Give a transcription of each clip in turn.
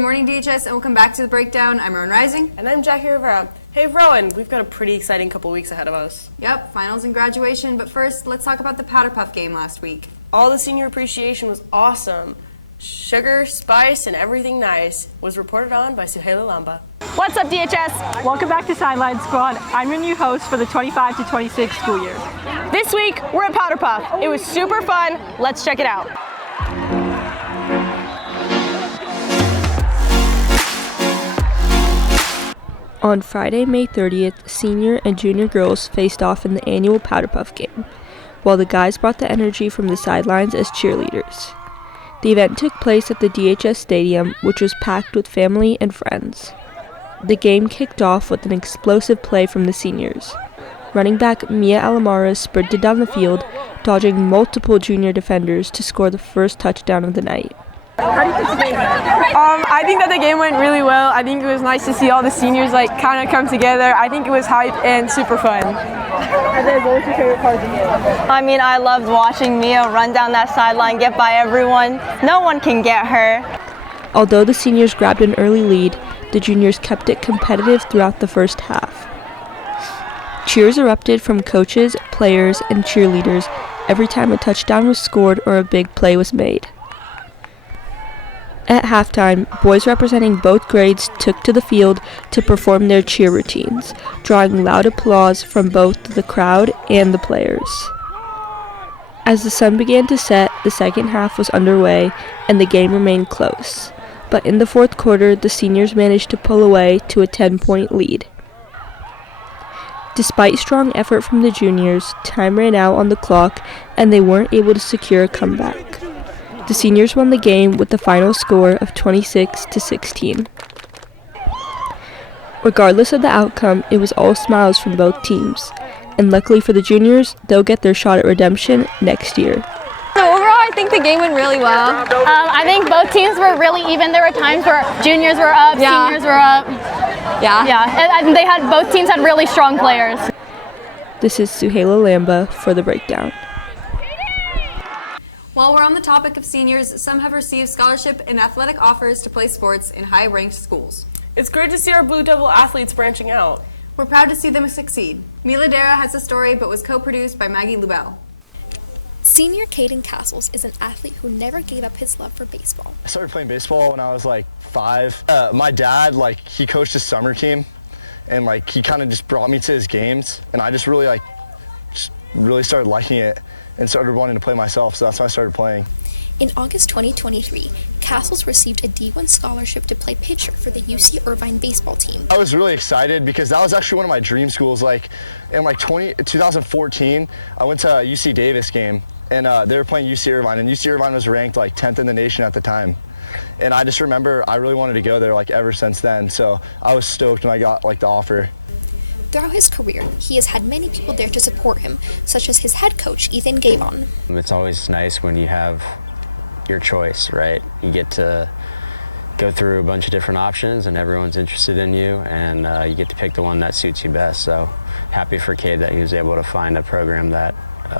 morning, DHS, and welcome back to the Breakdown. I'm Rowan Rising. And I'm Jackie Rivera. Hey, Rowan, we've got a pretty exciting couple weeks ahead of us. Yep, finals and graduation, but first, let's talk about the Powderpuff game last week. All the senior appreciation was awesome. Sugar, spice, and everything nice was reported on by Suhela Lamba. What's up, DHS? Welcome back to Sideline Squad. I'm your new host for the 25 to 26 school year. This week, we're at Powderpuff. It was super fun. Let's check it out. On Friday, May 30th, senior and junior girls faced off in the annual Powderpuff game, while the guys brought the energy from the sidelines as cheerleaders. The event took place at the DHS Stadium, which was packed with family and friends. The game kicked off with an explosive play from the seniors. Running back Mia Alamara sprinted down the field, dodging multiple junior defenders to score the first touchdown of the night. How do you think the game went? I think that the game went really well. I think it was nice to see all the seniors kind of come together. I think it was hype and super fun. And then what was your favorite part of the game? I loved watching Mia run down that sideline, get by everyone. No one can get her. Although the seniors grabbed an early lead, the juniors kept it competitive throughout the first half. Cheers erupted from coaches, players, and cheerleaders every time a touchdown was scored or a big play was made. At halftime, boys representing both grades took to the field to perform their cheer routines, drawing loud applause from both the crowd and the players. As the sun began to set, the second half was underway and the game remained close. But in the fourth quarter, the seniors managed to pull away to a 10-point lead. Despite strong effort from the juniors, time ran out on the clock and they weren't able to secure a comeback. The seniors won the game with the final score of 26-16. Regardless of the outcome, it was all smiles from both teams. And luckily for the juniors, they'll get their shot at redemption next year. So overall, I think the game went really well. I think both teams were really even. There were times where juniors were up, seniors were up. And both teams had really strong players. This is Suhela Lamba for The Breakdown. While we're on the topic of seniors, some have received scholarship and athletic offers to play sports in high-ranked schools. It's great to see our Blue Devil athletes branching out. We're proud to see them succeed. Mila Dera has a story, but was co-produced by Maggie Lubell. Senior Caden Castles is an athlete who never gave up his love for baseball. I started playing baseball when I was 5. My dad, he coached his summer team, and he kind of just brought me to his games, and I just really started liking it and started wanting to play myself, so that's why I started playing. In August 2023, Castles received a D1 scholarship to play pitcher for the UC Irvine baseball team. I was really excited because that was actually one of my dream schools. In 2014, I went to a UC Davis game, and they were playing UC Irvine, and UC Irvine was ranked 10th in the nation at the time. And I just remember I really wanted to go there ever since then, so I was stoked when I got the offer. Throughout his career, he has had many people there to support him, such as his head coach, Ethan Gavon. It's always nice when you have your choice, right? You get to go through a bunch of different options and everyone's interested in you, and you get to pick the one that suits you best. So happy for Cade that he was able to find a program that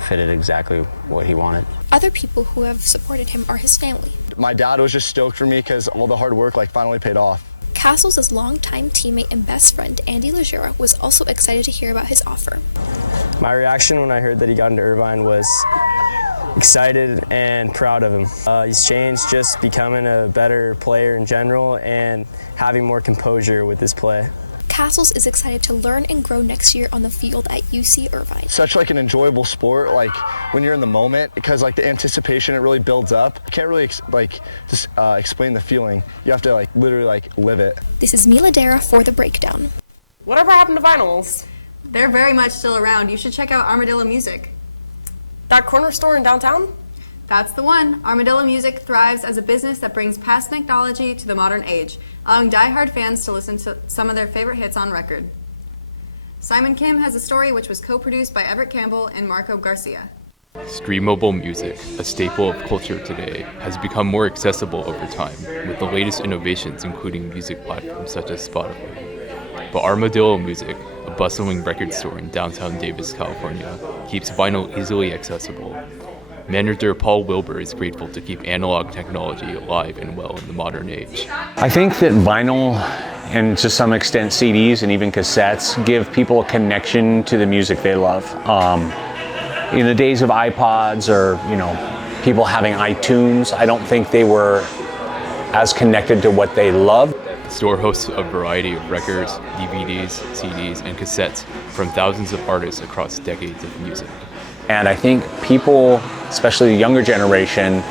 fitted exactly what he wanted. Other people who have supported him are his family. My dad was just stoked for me because all the hard work finally paid off. Castles' longtime teammate and best friend, Andy Lejera, was also excited to hear about his offer. My reaction when I heard that he got into Irvine was excited and proud of him. He's changed, just becoming a better player in general and having more composure with his play. Castles is excited to learn and grow next year on the field at UC Irvine. Such an enjoyable sport, when you're in the moment, because the anticipation, it really builds up. You can't really explain the feeling. You have to literally live it. This is Mila Dera for The Breakdown. Whatever happened to vinyls? They're very much still around. You should check out Armadillo Music. That corner store in downtown? That's the one. Armadillo Music thrives as a business that brings past technology to the modern age, allowing die-hard fans to listen to some of their favorite hits on record. Simon Kim has a story which was co-produced by Everett Campbell and Marco Garcia. Streamable music, a staple of culture today, has become more accessible over time, with the latest innovations including music platforms such as Spotify. But Armadillo Music, a bustling record store in downtown Davis, California, keeps vinyl easily accessible. Manager Paul Wilbur is grateful to keep analog technology alive and well in the modern age. I think that vinyl and to some extent CDs and even cassettes give people a connection to the music they love. In the days of iPods or, people having iTunes, I don't think they were as connected to what they loved. The store hosts a variety of records, DVDs, CDs, and cassettes from thousands of artists across decades of music. And I think people, especially the younger generation,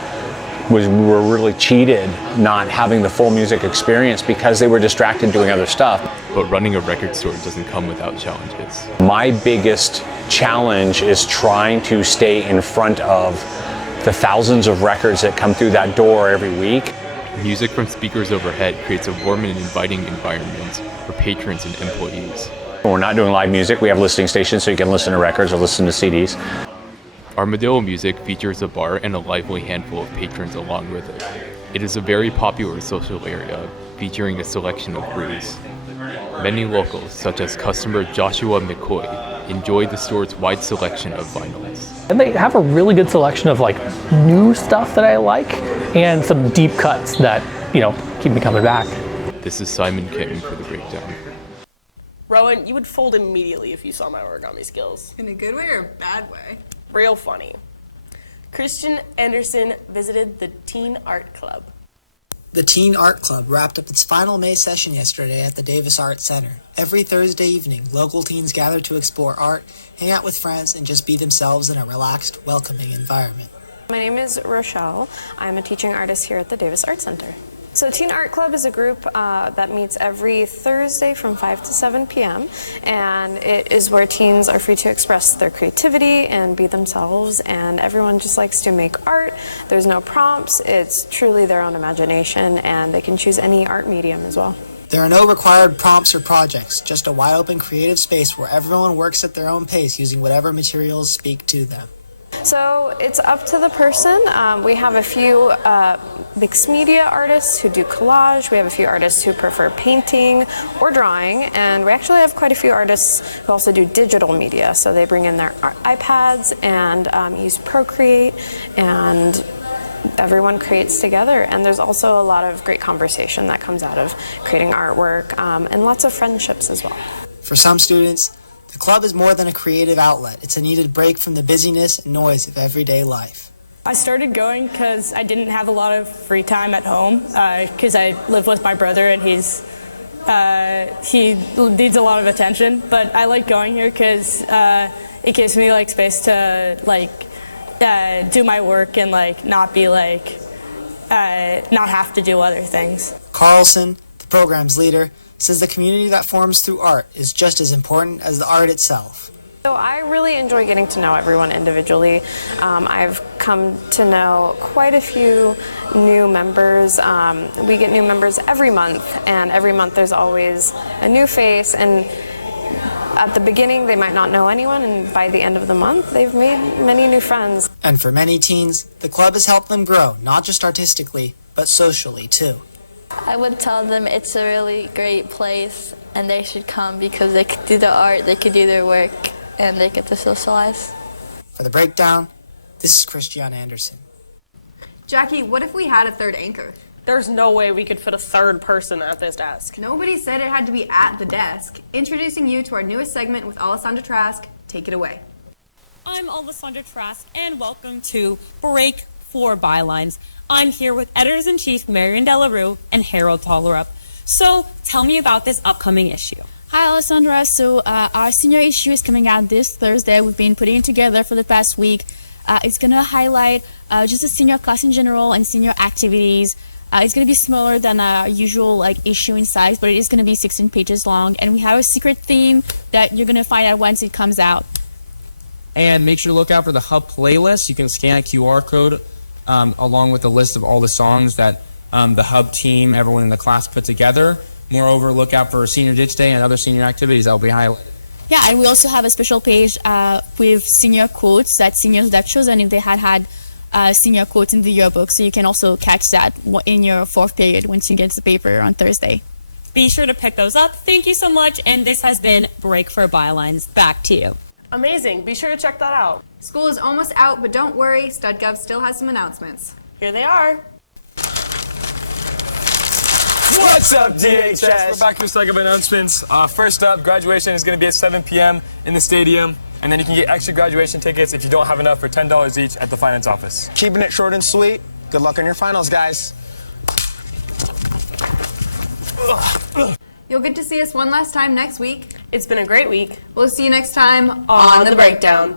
were really cheated not having the full music experience because they were distracted doing other stuff. But running a record store doesn't come without challenges. My biggest challenge is trying to stay in front of the thousands of records that come through that door every week. Music from speakers overhead creates a warm and inviting environment for patrons and employees. We're not doing live music. We have listening stations so you can listen to records or listen to CDs. Armadillo Music features a bar and a lively handful of patrons along with it. It is a very popular social area, featuring a selection of brews. Many locals, such as customer Joshua McCoy, enjoy the store's wide selection of vinyls. And they have a really good selection of new stuff that I like and some deep cuts that, keep me coming back. This is Simon Kim for The Brakedown. Rowan, you would fold immediately if you saw my origami skills. In a good way or a bad way? Real funny. Krisztian Anderson visited the Teen Art Club. The Teen Art Club wrapped up its final May session yesterday at the Davis Art Center. Every Thursday evening, local teens gather to explore art, hang out with friends, and just be themselves in a relaxed, welcoming environment. My name is Rochelle. I'm a teaching artist here at the Davis Art Center. So Teen Art Club is a group that meets every Thursday from 5 to 7 p.m. and it is where teens are free to express their creativity and be themselves, and everyone just likes to make art. There's no prompts, it's truly their own imagination, and they can choose any art medium as well. There are no required prompts or projects, just a wide-open creative space where everyone works at their own pace using whatever materials speak to them. So it's up to the person. We have a few mixed media artists who do collage. We have a few artists who prefer painting or drawing. And we actually have quite a few artists who also do digital media. So they bring in their iPads and use Procreate, and everyone creates together. And there's also a lot of great conversation that comes out of creating artwork, and lots of friendships as well. For some students, the club is more than a creative outlet. It's a needed break from the busyness and noise of everyday life. I started going because I didn't have a lot of free time at home, because I live with my brother and he needs a lot of attention. But I like going here because it gives me space to do my work and not be not have to do other things. Carlson, the program's leader, says the community that forms through art is just as important as the art itself. So I really enjoy getting to know everyone individually. I've come to know quite a few new members. We get new members every month, and every month there's always a new face, and at the beginning they might not know anyone, and by the end of the month they've made many new friends. And for many teens, the club has helped them grow, not just artistically, but socially too. I would tell them it's a really great place and they should come because they could do their art, they could do their work, and they get to socialize. For The Brakedown, this is Krisztian Anderson. Jackie, what if we had a third anchor? There's no way we could fit a third person at this desk. Nobody said it had to be at the desk. Introducing you to our newest segment with Alessandra Trask. Take it away. I'm Alessandra Trask, and welcome to Break for Bylines. I'm here with Editors-in-Chief Marion Delarue and Harald Tollerup. So tell me about this upcoming issue. Hi, Alessandra. So our senior issue is coming out this Thursday. We've been putting it together for the past week. It's going to highlight just the senior class in general and senior activities. It's going to be smaller than our usual issue in size, but it is going to be 16 pages long. And we have a secret theme that you're going to find out once it comes out. And make sure to look out for the Hub playlist. You can scan a QR code along with a list of all the songs that the Hub team, everyone in the class put together. Moreover, look out for Senior Ditch Day and other senior activities that will be highlighted. Yeah, and we also have a special page with senior quotes that seniors that chosen if they had senior quotes in the yearbook. So you can also catch that in your fourth period once you get the paper on Thursday. Be sure to pick those up. Thank you so much. And this has been Break for Bylines. Back to you. Amazing. Be sure to check that out. School is almost out, but don't worry, StudGov still has some announcements. Here they are. What's up, DHS? We're back with a stack of announcements. First up, graduation is going to be at 7 p.m. in the stadium, and then you can get extra graduation tickets if you don't have enough for $10 each at the finance office. Keeping it short and sweet. Good luck on your finals, guys. You'll get to see us one last time next week. It's been a great week. We'll see you next time on The Brakedown.